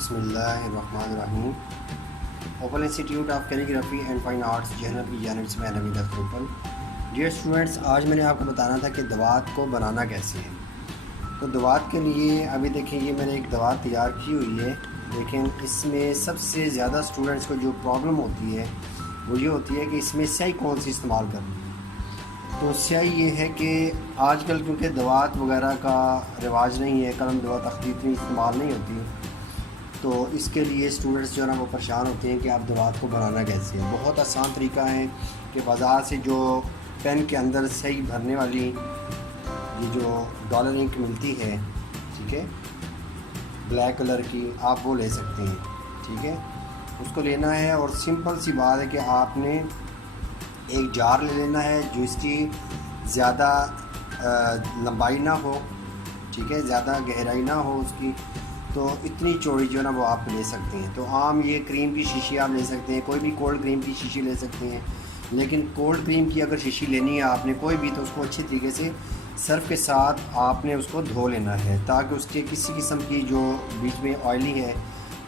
बिस्मिल्लाहिर्रहमानिर्रहीम। Open institute of calligraphy and fine arts जहनब की जानिब से मैं नवीद अख्तर। डियर स्टूडेंट्स, आज मैंने आपको बताना था कि दवात को बनाना कैसे है। तो दवात के लिए अभी देखें, ये मैंने एक दवात तैयार की हुई है, लेकिन इसमें सबसे ज़्यादा स्टूडेंट्स को जो प्रॉब्लम होती है वो ये होती है कि इसमें स्याही कौन सी इस्तेमाल करनी है। तो स्याही ये है कि आजकल क्योंकि दवात वगैरह का रिवाज नहीं है, कलम दवा तख्ती इतनी इस्तेमाल नहीं होती, तो इसके लिए स्टूडेंट्स जो है ना वो परेशान होते हैं कि आप दवात को बनाना कैसे है। बहुत आसान तरीका है कि बाज़ार से जो पेन के अंदर स्याही भरने वाली ये जो डॉलर इंक मिलती है, ठीक है, ब्लैक कलर की, आप वो ले सकते हैं। ठीक है, उसको लेना है और सिंपल सी बात है कि आपने एक जार ले लेना है जो इसकी ज़्यादा लंबाई ना हो, ठीक है, ज़्यादा गहराई ना हो उसकी, तो इतनी चौड़ी जो है ना वो आप ले सकते हैं। तो आम ये क्रीम की शीशी आप ले सकते हैं, कोई भी कोल्ड क्रीम की शीशी ले सकते हैं, लेकिन कोल्ड क्रीम की अगर शीशी लेनी है आपने कोई भी, तो उसको अच्छी तरीके से सर्फ़ के साथ आपने उसको धो लेना है, ताकि उसके किसी किस्म की जो बीच में ऑयली है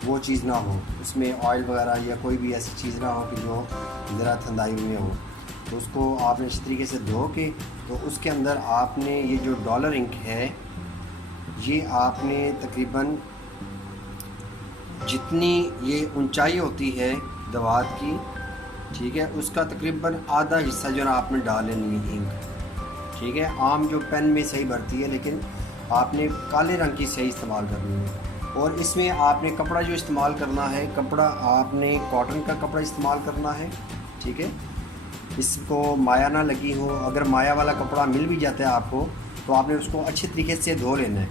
वो चीज़ ना हो, उसमें ऑयल वगैरह या कोई भी ऐसी चीज़ ना हो कि जो ज़रा ठंडाई में हो। तो उसको आपने इस तरीके से धो के, तो उसके अंदर आपने ये जो डॉलर इंक है ये आपने तकरीबन जितनी ये ऊंचाई होती है दवात की, ठीक है, उसका तकरीबन आधा हिस्सा जो है ना आपने डाल लेनी है इंक। ठीक है, आम जो पेन में सही भरती है, लेकिन आपने काले रंग की सही इस्तेमाल करनी है। और इसमें आपने कपड़ा जो इस्तेमाल करना है, कपड़ा आपने कॉटन का कपड़ा इस्तेमाल करना है। ठीक है, इसको माया ना लगी हो, अगर माया वाला कपड़ा मिल भी जाता है आपको, तो आपने उसको अच्छे तरीके से धो लेना है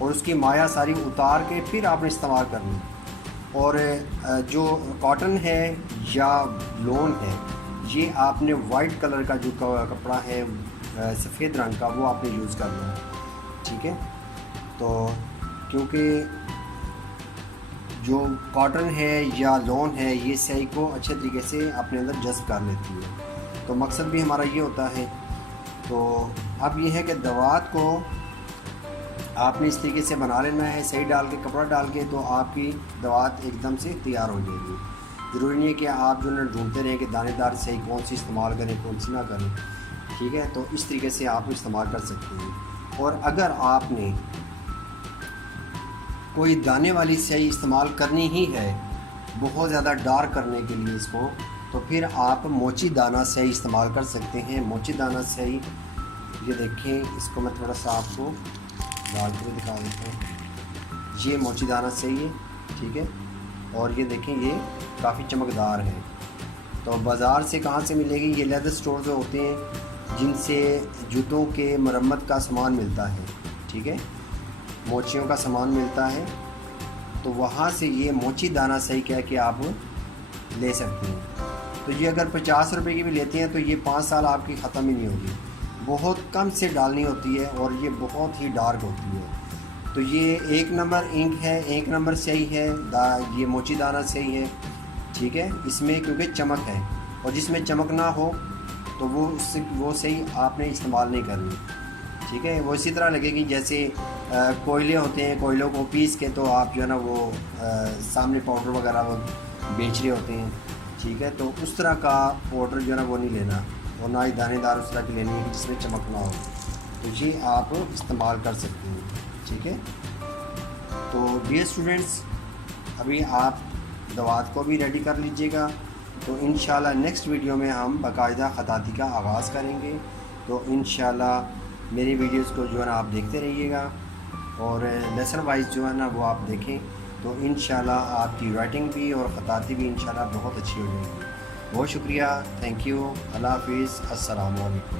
और उसकी माया सारी उतार के फिर आपने इस्तेमाल करनी है। और जो कॉटन है या लॉन है, ये आपने वाइट कलर का जो कपड़ा है सफ़ेद रंग का, वो आपने यूज़ करना है। ठीक है, तो क्योंकि जो कॉटन है या लॉन है ये स्याही को अच्छे तरीके से अपने अंदर जज़्ब कर लेती है, तो मकसद भी हमारा ये होता है। तो अब ये है कि दवात को आपने इस तरीके से बना लेना है, सही डाल के, कपड़ा डाल के, तो आपकी दवात एकदम से तैयार हो जाएगी। ज़रूरी नहीं है कि आप जो है ढूंढते रहें कि दानेदार सही कौन सी इस्तेमाल करें कौन सी ना करें। ठीक है, तो इस तरीके से आप इस्तेमाल कर सकते हैं। और अगर आपने कोई दाने वाली स्याही इस्तेमाल करनी ही है बहुत ज़्यादा डार्क करने के लिए इसको, तो फिर आप मोची दाना स्याही इस्तेमाल कर सकते हैं। मोची दाना स्याही, ये देखें, इसको मैं थोड़ा सा आपको डाल के दिखा देता हूँ। ये मोची दाना स्याही है, ठीक है, और ये देखें ये काफ़ी चमकदार है। तो बाज़ार से कहाँ से मिलेगी? ये लेदर स्टोर जो होते हैं जिनसे जूतों के मरम्मत का सामान मिलता है, ठीक है, मोचियों का सामान मिलता है, तो वहाँ से ये मोची दाना स्याही कह के आप ले सकते हैं। तो ये अगर 50 रुपये की भी लेते हैं तो ये 5 साल आपकी ख़त्म ही नहीं होगी। बहुत कम से डालनी होती है और ये बहुत ही डार्क होती है। तो ये 1 नंबर इंक है, 1 नंबर स्याही है, ये मोची दाना स्याही है। ठीक है, इसमें क्योंकि चमक है, और जिसमें चमक ना हो तो वो स्याही आपने इस्तेमाल नहीं करनी। ठीक है, वो इसी तरह लगेगी जैसे कोयले होते हैं, कोयलों को पीस के तो आप जो है ना वो सामने पाउडर वगैरह वो बेच रहे होते हैं। ठीक है, तो उस तरह का पाउडर जो है ना वो नहीं लेना, और ना ही दानेदार उस तरह की लेनी है जिसमें चमक ना हो, तो ये आप इस्तेमाल कर सकते हैं। ठीक है, तो डियर स्टूडेंट्स, अभी आप दवात को भी रेडी कर लीजिएगा। तो इंशाल्लाह नेक्स्ट वीडियो में हम बाकायदा ख़ताती का आगाज़ करेंगे। तो इंशाल्लाह मेरी वीडियोस को जो है ना आप देखते रहिएगा, और लेसन वाइज जो है ना वो आप देखें, तो इंशाल्लाह आपकी राइटिंग भी और ख़ताती भी इंशाल्लाह बहुत अच्छी हो जाएगी। बहुत शुक्रिया, थैंक यू, अल्लाह हाफिज़, अस्सलामु अलैकुम।